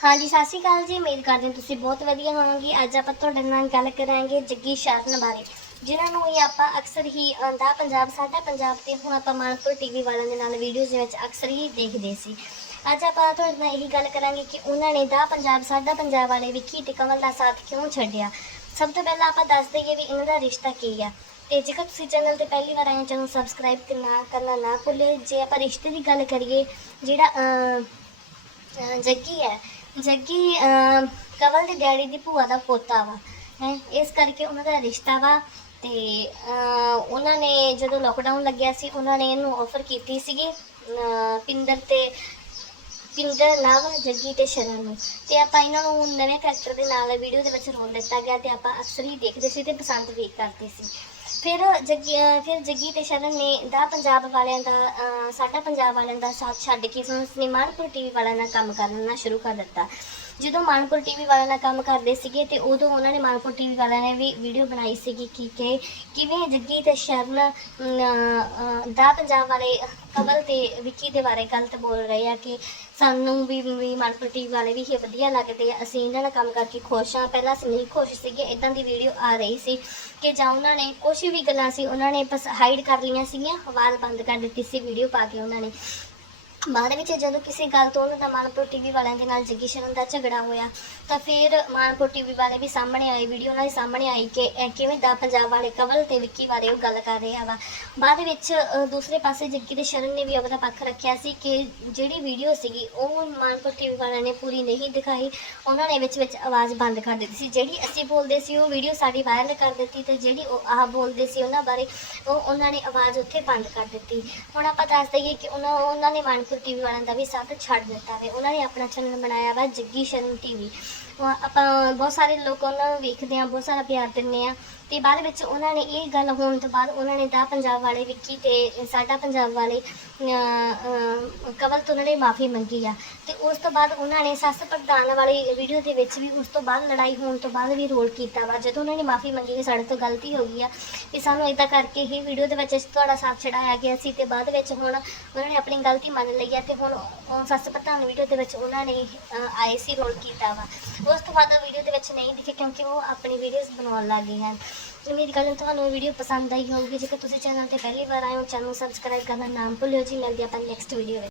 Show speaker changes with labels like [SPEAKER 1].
[SPEAKER 1] ਹਾਂਜੀ, ਸਤਿ ਸ਼੍ਰੀ ਅਕਾਲ ਜੀ। ਉਮੀਦ ਕਰਦੇ ਹਾਂ ਤੁਸੀਂ ਬਹੁਤ ਵਧੀਆ ਹੋਵੋਗੇ। ਅੱਜ ਆਪਾਂ ਤੁਹਾਡੇ ਨਾਲ ਗੱਲ ਕਰਾਂਗੇ ਜੱਗੀ ਸ਼ਰਨ ਬਾਰੇ, ਜਿਨ੍ਹਾਂ ਨੂੰ ਹੀ ਆਪਾਂ ਅਕਸਰ ਹੀ ਆਂਦਾ ਪੰਜਾਬ, ਸਾਡਾ ਪੰਜਾਬ ਤੇ ਹੁਣ ਆਪਾਂ ਮਾਨਪੁਰ ਟੀਵੀ ਵਾਲਿਆਂ ਦੇ ਨਾਲ ਵੀਡੀਓਜ਼ ਦੇ ਵਿੱਚ ਅਕਸਰ ਹੀ ਦੇਖਦੇ ਸੀ। ਅੱਜ ਆਪਾਂ ਤੁਹਾਡੇ ਨਾਲ ਇਹੀ ਗੱਲ ਕਰਾਂਗੇ ਕਿ ਉਹਨਾਂ ਨੇ ਦਾ ਪੰਜਾਬ, ਸਾਡਾ ਪੰਜਾਬ ਵਾਲੇ ਵਿੱਕੀ ਤੇ ਕਮਲ ਦਾ ਸਾਥ ਕਿਉਂ ਛੱਡਿਆ? ਸਭ ਤੋਂ ਪਹਿਲਾਂ ਆਪਾਂ ਦੱਸ ਦਈਏ ਵੀ ਇਹਨਾਂ ਦਾ ਰਿਸ਼ਤਾ ਕੀ ਆ। ਤੇ ਜੇਕਰ ਤੁਸੀਂ ਚੈਨਲ ਤੇ ਪਹਿਲੀ ਵਾਰ ਆਏ ਹੋ, ਚੈਨਲ ਸਬਸਕ੍ਰਾਈਬ ਕਰਨਾ ਕਰਨਾ ਨਾ ਭੁੱਲੇ। ਜੇ ਆਪਾਂ ਰਿਸ਼ਤੇ ਦੀ ਗੱਲ ਕਰੀਏ, ਜਿਹੜਾ ਜੱਗੀ ਹੈ ਜੱਗੀ ਅਹ, ਕਵਲ ਦੇ ਡੈਡੀ ਦੀ ਭੂਆ ਦਾ ਪੋਤਾ ਵਾ ਹੈ। ਇਸ ਕਰਕੇ ਉਹਨਾਂ ਦਾ ਰਿਸ਼ਤਾ ਵਾ ਤੇ ਉਹਨਾਂ ਨੇ ਜਦੋਂ ਲੋਕਡਾਊਨ ਲੱਗਿਆ ਸੀ ਉਹਨਾਂ ਨੇ ਇਹਨੂੰ ਆਫਰ ਕੀਤੀ ਸੀਗੀ ਪਿੰਦਰ ਤੇ ਪਿੰਦਰ ਨਵ ਜੱਗੀ ਤੇ ਸ਼ਰਨ ਨੂੰ। ਤੇ ਆਪਾਂ ਇਹਨਾਂ ਨੂੰ ਨਵੇਂ ਕਰੈਕਟਰ ਦੇ ਨਾਲ ਵੀਡੀਓ ਦੇ ਵਿੱਚ ਰੋਲ ਦਿੱਤਾ ਗਿਆ ਤੇ ਆਪਾਂ ਅਕਸਰ ਹੀ ਦੇਖਦੇ ਸੀ ਤੇ ਪਸੰਦ ਵੀ ਕਰਦੇ ਸੀ। ਫਿਰ ਜੱਗੀ ਅਹ ਫਿਰ ਜੱਗੀ ਤੇ ਸ਼ਰਨ ਨੇ ਦਾ ਪੰਜਾਬ ਵਾਲਿਆਂ ਦਾ ਅਹ ਸਾਡਾ ਪੰਜਾਬ ਵਾਲਿਆਂ ਦਾ ਸਾਥ ਛੱਡ ਕੇ ਉਸ ਨੇ ਮਾਨਪੁਰ ਟੀਵੀ ਵਾਲਿਆਂ ਨਾਲ ਕੰਮ ਕਰਨਾ ਸ਼ੁਰੂ ਕਰ ਦਿੱਤਾ। ਜਦੋਂ ਮਾਨਪੁਰ ਟੀਵੀ ਵਾਲਿਆਂ ਨਾਲ ਕੰਮ ਕਰਦੇ ਸੀਗੇ ਤੇ ਉਦੋਂ ਉਹਨਾਂ ਨੇ ਮਾਨਪੁਰ ਟੀਵੀ ਵਾਲਿਆਂ ਨੇ ਵੀ ਵੀਡੀਓ ਬਣਾਈ ਸੀਗੀ ਕਿ ਕਿ ਕਿਵੇਂ ਜੱਗੀ ਤੇ ਸ਼ਰਨ ਅਮ, ਅਹ, ਦਾ ਪੰਜਾਬ ਵਾਲੇ ਕਮਲ ਤੇ ਵਿੱਕੀ ਦੇ ਬਾਰੇ ਗਲਤ ਬੋਲ ਰਹੇ ਆ ਕਿ ਸਾਨੂੰ ਵੀ ਵੀ ਮਾਨਪੁਰ ਵਾਲੇ ਵੀ ਇਹ ਵਧੀਆ ਲੱਗਦੇ ਆ। ਅਸੀਂ ਇਹਨਾਂ ਨਾਲ ਕੰਮ ਕਰਕੇ ਖੁਸ਼ ਆ ਪਹਿਲਾਂ ਅਸੀਂ ਨਹੀਂ ਖੁਸ਼ ਸੀਗੇ ਇਦਾਂ ਦੀ ਵੀਡੀਓ ਆ ਰਹੀ ਸੀ ਕਿ ਜਾਂ ਉਹਨਾਂ ਨੇ ਕੁਝ ਵੀ ਗੱਲਾਂ ਸੀ, ਉਹਨਾਂ ਨੇ ਬਸ ਹਾਈਡ ਕਰ ਲਈਆਂ ਸੀਗੀਆਂ ਆਵਾਜ਼ ਬੰਦ ਕਰ ਦਿੱਤੀ ਸੀ ਵੀਡੀਓ ਪਾ ਕੇ ਉਹਨਾਂ ਨੇ। ਬਾਅਦ ਵਿੱਚ ਜਦੋਂ ਕਿਸੇ ਗੱਲ ਤੋਂ ਉਹਨਾਂ ਦਾ ਮਾਨਪੁਰ ਟੀਵੀ ਵਾਲਿਆਂ ਦੇ ਨਾਲ ਜੱਗੀ ਸ਼ਰਨ ਦਾ ਝਗੜਾ ਹੋਇਆ ਤਾਂ ਫਿਰ ਮਾਨਪੁਰ ਟੀਵੀ ਵਾਲੇ ਵੀ ਸਾਹਮਣੇ ਆਏ ਵੀਡੀਓ ਉਹਨਾਂ ਹੀ ਸਾਹਮਣੇ ਆਈ ਕਿ ਇਹ ਕਿਵੇਂ ਦਾ ਪੰਜਾਬ ਵਾਲੇ ਕਵਲ ਤੇ ਵਿੱਕੀ ਬਾਰੇ ਉਹ ਗੱਲ ਕਰ ਰਿਹਾ ਵਾ। ਬਾਅਦ ਵਿੱਚ ਅ, ਦੂਸਰੇ ਪਾਸੇ ਜੱਗੀ ਤੇ ਸ਼ਰਨ ਨੇ ਵੀ ਆਪਣਾ ਪੱਖ ਰੱਖਿਆ ਸੀ ਕਿ ਜਿਹੜੀ ਵੀਡੀਓ ਸੀਗੀ ਉਹ ਮਾਨਪੁਰ ਟੀਵੀ ਵਾਲਿਆਂ ਨੇ ਪੂਰੀ ਨਹੀਂ ਦਿਖਾਈ। ਉਹਨਾਂ ਨੇ ਵਿੱਚ ਵਿੱਚ ਆਵਾਜ਼ ਬੰਦ ਕਰ ਦਿੱਤੀ ਸੀ। ਜਿਹੜੀ ਅਸੀਂ ਬੋਲਦੇ ਸੀ ਉਹ ਵੀਡੀਓ ਸਾਡੀ ਵਾਇਰਲ ਕਰ ਦਿੱਤੀ ਤੇ ਜਿਹੜੀ ਉਹ ਆਹ ਬੋਲਦੇ ਸੀ ਉਹਨਾਂ ਬਾਰੇ ਉਹ ਉਹਨਾਂ ਨੇ ਆਵਾਜ਼ ਉੱਥੇ ਬੰਦ ਕਰ ਦਿੱਤੀ। ਹੁਣ ਆਪਾਂ ਦੱਸ ਦਈਏ ਕਿ ਉਹਨਾਂ ਉਹਨਾਂ ਨੇ ਮਾਨਪੁਰ ਟੀਵੀ ਵਾਲਿਆਂ ਦਾ ਵੀ ਸਾਥ ਛੱਡ ਦਿੱਤਾ ਵੇ ਉਹਨਾਂ ਨੇ ਆਪਣਾ ਚੈਨਲ ਬਣਾਇਆ ਵਾ ਜੱਗੀ ਸ਼ਰਨ ਟੀਵੀ ਆਪਾਂ ਬਹੁਤ ਸਾਰੇ ਲੋਕ ਉਹਨਾਂ ਨੂੰ ਵੇਖਦੇ ਆ ਬਹੁਤ ਸਾਰਾ ਪਿਆਰ ਦਿੰਦੇ ਆ ਤੇ ਬਾਅਦ ਵਿੱਚ ਉਹਨਾਂ ਨੇ ਇਹ ਗੱਲ ਹੋਣ ਤੋਂ ਬਾਅਦ ਉਹਨਾਂ ਨੇ ਦਾ ਪੰਜਾਬ ਵਾਲੇ ਵਿੱਕੀ ਤੇ ਸਾਡਾ ਪੰਜਾਬ ਵਾਲੇ ਕਵਲ ਤੋਂ ਉਹਨਾਂ ਨੇ ਮਾਫੀ ਮੰਗੀ ਆ। ਤੇ ਉਸ ਤੋਂ ਬਾਅਦ ਉਹਨਾਂ ਨੇ ਸੱਸ ਪ੍ਰਧਾਨ ਵਾਲੀ ਵੀਡੀਓ ਦੇ ਵਿੱਚ ਵੀ ਉਸ ਤੋਂ ਬਾਅਦ ਲੜਾਈ ਹੋਣ ਤੋਂ ਬਾਅਦ ਵੀ ਰੋਲ ਕੀਤਾ ਵਾ। ਜਦੋਂ ਉਹਨਾਂ ਨੇ ਮਾਫੀ ਮੰਗੀ ਕਿ ਸਾਡੇ ਤੋਂ ਗਲਤੀ ਹੋ ਗਈ ਆ, ਵੀ ਸਾਨੂੰ ਇਦਾਂ ਕਰਕੇ ਹੀ ਵੀਡੀਓ ਦੇ ਵਿੱਚ ਤੁਹਾਡਾ ਸਾਥ ਛਡਾਇਆ ਗਿਆ ਸੀ ਤੇ ਬਾਅਦ ਵਿੱਚ ਹੁਣ ਉਹਨਾਂ ਨੇ ਆਪਣੀ ਗਲਤੀ ਮੰਨ ਲਈ ਆ ਤੇ ਹੁਣ ਉਹ ਸੱਸ ਪ੍ਰਧਾਨ ਵੀਡੀਓ ਦੇ ਵਿੱਚ ਉਹਨਾਂ ਨੇ ਆਏ ਸੀ, ਰੋਲ ਕੀਤਾ ਵਾ। ਉਸ ਤੋਂ ਬਾਅਦ ਵੀਡੀਓ ਦੇ ਵਿੱਚ ਨਹੀਂ ਦਿਖੇ ਕਿਉਂਕਿ ਉਹ ਆਪਣੀ ਵੀਡੀਓਜ਼ ਬਣਾਉਣ ਲੱਗ ਗਏ ਹਨ। ਉਮੀਦ ਕਰਦਾ ਤੁਹਾਨੂੰ ਇਹ ਵੀਡੀਓ ਪਸੰਦ ਆਈ ਹੋਊਗੀ, ਜੇਕਰ ਤੁਸੀਂ ਚੈਨਲ ਤੇ ਪਹਿਲੀ ਵਾਰ ਆਏ ਹੋ ਚੈਨਲ ਨੂੰ ਸਬਸਕ੍ਰਾਈਬ ਕਰਨਾ ਨਾ ਭੁੱਲਿਓ ਜੀ। ਮਿਲਦੇ ਆਪਾਂ ਨੈਕਸਟ ਵੀਡੀਓ ਵਿੱਚ।